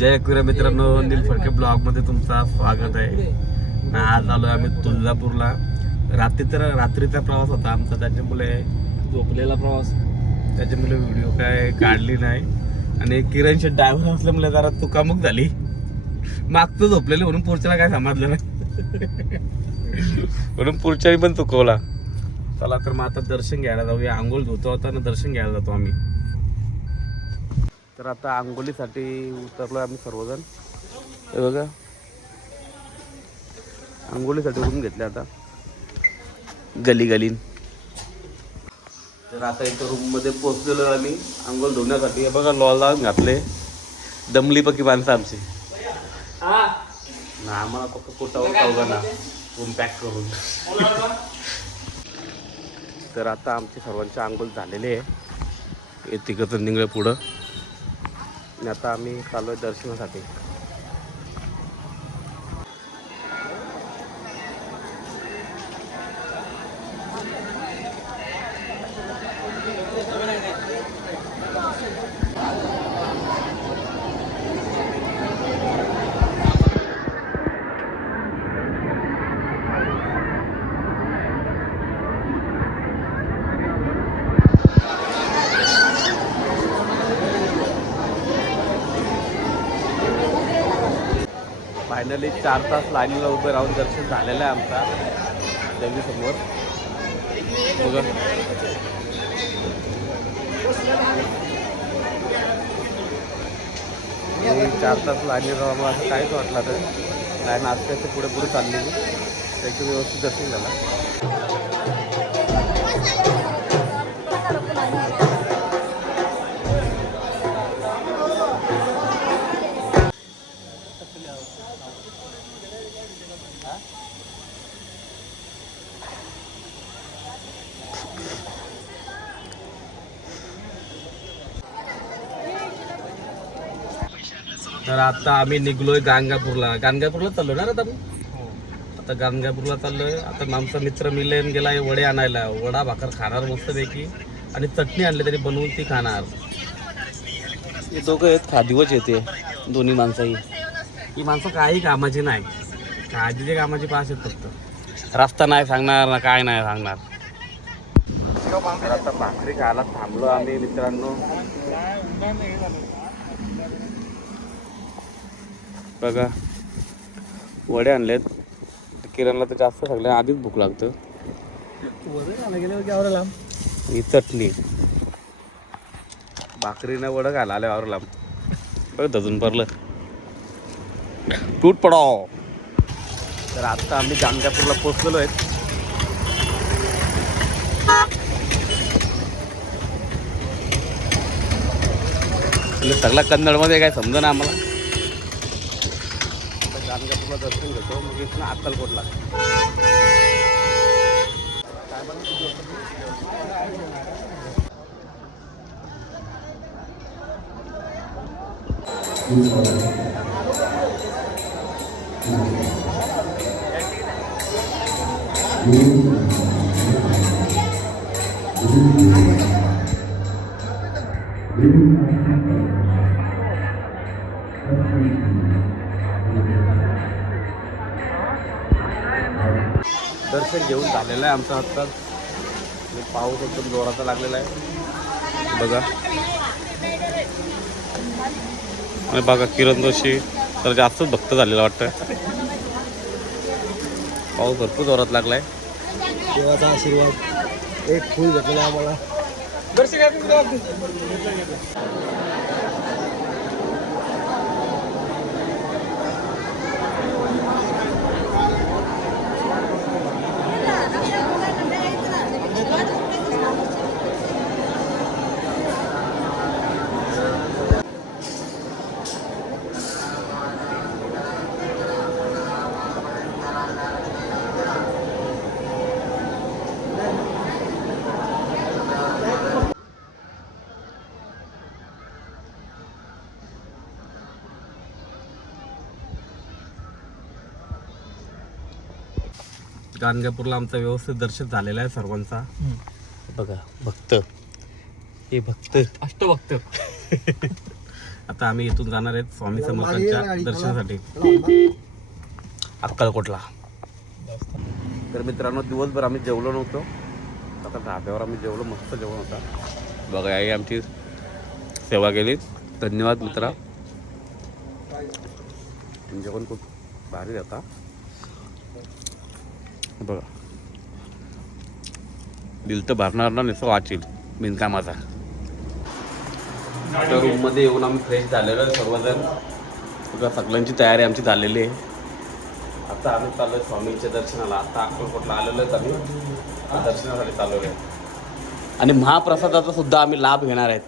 जय कुऱ्या मित्रांनो, नील फडके ब्लॉग मध्ये तुमचा स्वागत आहे. आज आलो आम्ही तुळजापूरला. रात्रीचा प्रवास होता आमचा, त्याच्यामुळे झोपलेला प्रवास, त्याच्यामुळे व्हिडिओ काय काढली नाही. आणि किरण शेट ड्रायव्हर असल्यामुळे जरा चुकामुक झाली. मागचं झोपलेलं म्हणून पुढच्याला काय समजलं नाही, म्हणून पुढच्याही पण चुकवला. चला तर मग आता दर्शन घ्यायला जाऊया. आंघोळ धुतो होता ना, दर्शन घ्यायला जातो आम्ही. तर आता आंघोळीसाठी उतरलो आम्ही सर्वजण. हे बघा, आंघोळीसाठी रूम घेतले आता गलीन. तर आता इथं रूम मध्ये पोहोचलेलो आम्ही आंघोळ धुण्यासाठी. हे बघा, लॉल लावून घातले. दमली पक्की माणसं आमची ना, आम्हाला फक्त पोटावर खाऊ ना रूम पॅक करून. तर आता आमची सर्वांची आंघोळ झालेली आहे. तिकडचं निघलं पुढं. आणि आता आम्ही चालू आहे दर्शनासाठी. फायनली 4 तास लाईनीला उभे राहून दर्शन झालेलं आहे आमचा देवीसमोर. बघा, हे 4 तास लाईनीला राहून मला असं काहीच वाटलं. तर लाईन आजच्या पुढे पुढे चालली, त्याचं व्यवस्थित दर्शन झालं. तर आता आम्ही निघलोय गाणगापूरला चाललो ना आता. आता गाणगापूरला चाललोय. आता आमचा मित्र मिलन गेलाय वडे आणायला. वडा भाकर खाणार मस्तपैकी, आणि चटणी आणली तरी बनवून ती खाणार. हे दोघं आहेत खादीवच येते, दोन्ही माणसंही. ही माणसं काही कामाची नाही, काळजीच्या कामाची पास आहेत. फक्त रस्ता नाही सांगणार ना, काय नाही सांगणार. आता भाकरी खायला थांबलो आम्ही मित्रांनो. बघा, वडे आणलेत. किरणला तर जास्त सगळ्या आधीच भूक लागतं. ही चटणी, भाकरीनं वडं घाला आल्यावर लांब. बघ धजून पडलं, टूट पडाव. तर आता आम्ही गाणगापूरला पोहोचलेलो आहेत. सगळा कन्नडमध्ये काय समजा ना आम्हाला. गाणगापूरला दर्शन घेतो, मग इथून अक्कलकोटला. दर्शन घेऊन झालेलं आहे आमचा आत्ता. पाऊस एकदम जोराचा लागलेला आहे. बघा, आणि बघा किरण जोशी तर जास्तच भक्त झालेला वाटतं. पाऊस भरपूर जोरात लागलाय. देवाचा आशीर्वाद, एक फूल भेटलेला आम्हाला. गाणगापूरला आमचं व्यवस्थित दर्शन झालेलं आहे सर्वांचा. बघा, भक्त, हे भक्त, अष्टभक्त. आता आम्ही इथून जाणार आहेत स्वामी समर्थांच्या दर्शनासाठी अक्कलकोटला. तर मित्रांनो दिवसभर आम्ही जेवलो नव्हतो. आता ढाब्यावर आम्ही जेवलो, मस्त जेवण होता बघा. आई आमची सेवा केली, धन्यवाद मित्रा. जेवण खूप भारी जाता बघा. दिल तर भरणार ना नुसतं वाचील बिनकामाचा. आता रूममध्ये येऊन आम्ही फ्रेश झालेलो आहे सर्वजण. बघा सगळ्यांची तयारी आमची झालेली आहे. आता आम्ही चाललो आहे स्वामींच्या दर्शनाला. आता अक्कलकोटला आलेलो आहेत आम्ही, दर्शनासाठी चाललेलो आहे. आणि महाप्रसादाचा सुद्धा आम्ही लाभ घेणार आहेत.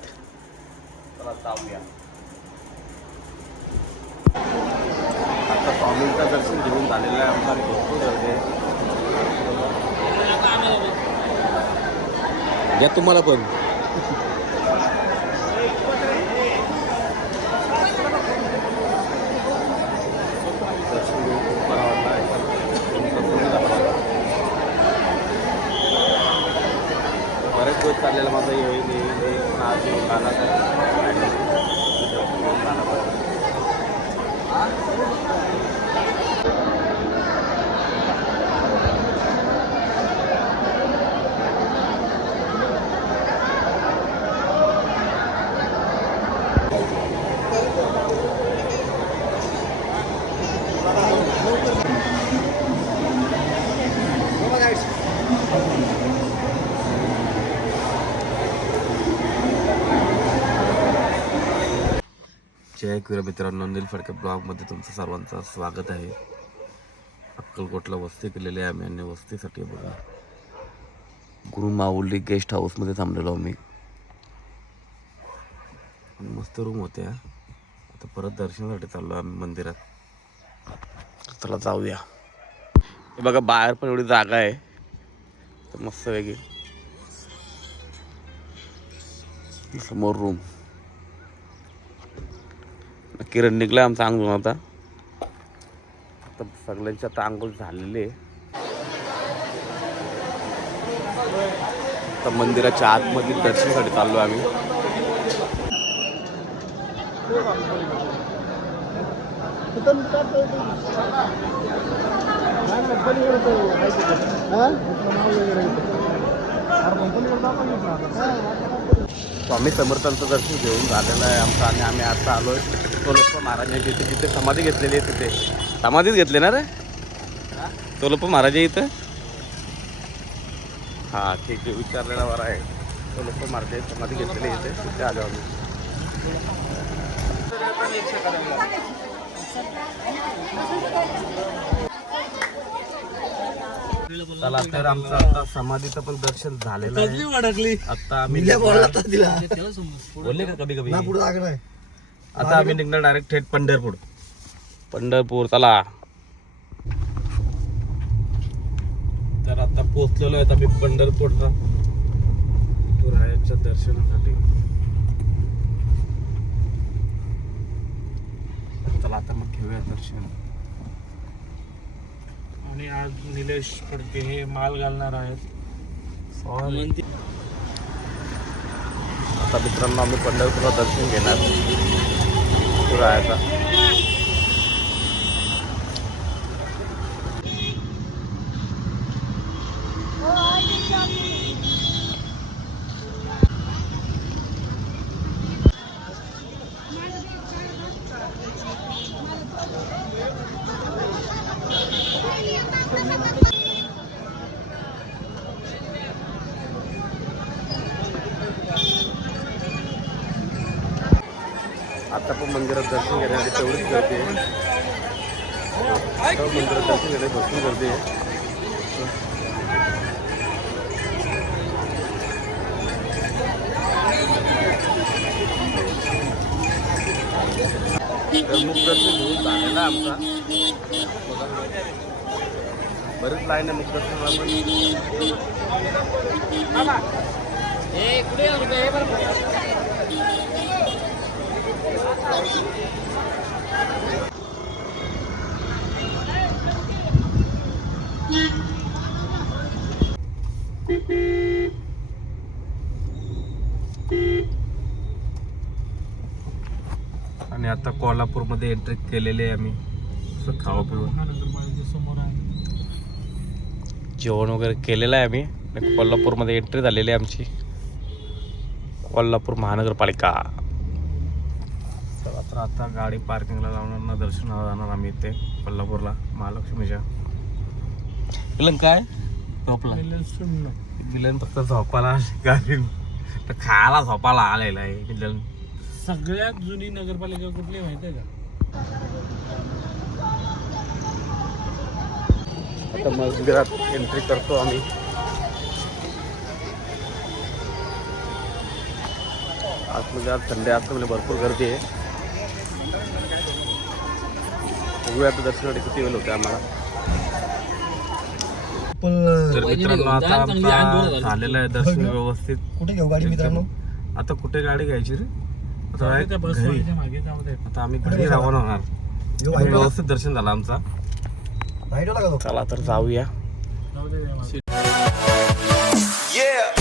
चला जाऊया. आता स्वामींचं दर्शन घेऊन झालेलं आहे आमचं आणि भरपूर गर्दी आहे. घ्या तुम्हाला पण. दर्शन घेऊन खूप बरा वाटला. बरेच दिवस चाललेला माझा येईल आज येऊन गाणं जय क्रीडा मित्रांनो, नील फडके ब्लॉगमध्ये तुमचं सर्वांचं स्वागत आहे. अक्कलकोटला वस्ती केलेली आहे आम्ही आणि वस्तीसाठी बघा गुरु माऊली गेस्ट हाऊसमध्ये थांबलेलो आम्ही. मस्त रूम होत्या. आता परत दर्शनासाठी चाललो आम्ही मंदिरात. चला जाऊया. हे बघा बाहेर पण एवढी जागा आहे तर मस्त वेगळी. समोर रूम. किरण निघला आमचा अंघोळ. आता सगळ्यांची आता अंघोळ झालेली आहे. आता मंदिराच्या आतमध्ये दर्शनासाठी चाललो आम्ही. स्वामी समर्थांचं दर्शन घेऊन झालेलं आहे आमचं आणि आम्ही आता आलोय सोलप्पा महाराजांची जिथे समाधी घेतलेली आहे. तिथे समाधीच घेतली ना रे सोलप्पा महाराज इथं. हां ठीक आहे, विचारलेला बरा आहे. सोलप्पा महाराज समाधी घेतलेली आहे इथे, तिथे आलो आम्ही. चला तर आमचं आता समाधीचं पण दर्शन झालेलं आहे. आता आम्ही बोलले का कधी कधी. आता आम्ही निघणार डायरेक्ट थेट पंढरपूर. चला तर आता पोहोचलेलो आहे आम्ही पंढरपूरला विठुरायाच्या दर्शनासाठी. चला आता मग घेऊया दर्शन. आणि आज निलेश फडके हे माल घालणार आहेत. आता मित्रांनो आम्ही पंढरपूरला दर्शन घेणार विठुरायाचा. आता पण मंदिरात दर्शन घेण्यासाठी तेवढीच गर्दी आहे. मंदिरात दर्शन घेण्यासाठी भरपूर गर्दी आहे. मुखदर्शन घेऊन झालेला आमचा. बरेच लाईन आहे मुखदर्शनाला आता कोल्हापूरमध्ये एंट्री केलेली आहे आम्ही. असं खावा पिऊन महानगरपालिका समोर आहे. जेवण वगैरे केलेलं आहे आम्ही आणि कोल्हापूरमध्ये एंट्री झालेली आहे आमची. कोल्हापूर महानगरपालिका. तर आता गाडी पार्किंगला लावणार, दर्शनाला जाणार आम्ही इथे कोल्हापूरला महालक्ष्मीच्या. मिलन काय झोपला? मिलन फक्त झोपाला गाडी तर खायला झोपाला आलेला आहे मिलन. सगळ्यात जुनी नगरपालिका कुठली माहिती आहे का? आता मंदिरात एंट्री करतो आम्ही. आतमध्ये आज संडे असल्यामुळे भरपूर गर्दी आहे. बघूया आता दर्शनासाठी किती वेळ होते आम्हाला. तर मित्रांनो आता आमचा झालेलं आहे दर्शन व्यवस्थित. कुठे घेऊ गाडी मित्रांनो? आता कुठे गाडी घ्यायची रे? आता त्या बस घरी. वाल्याच्या मागे जाऊ दे. आता आम्ही घरी रवाना होणार. व्यवस्थित दर्शन झालं आमचा. राईट होता का तो? चला तर जाऊया. जाऊ दे त्या मागे. Yeah.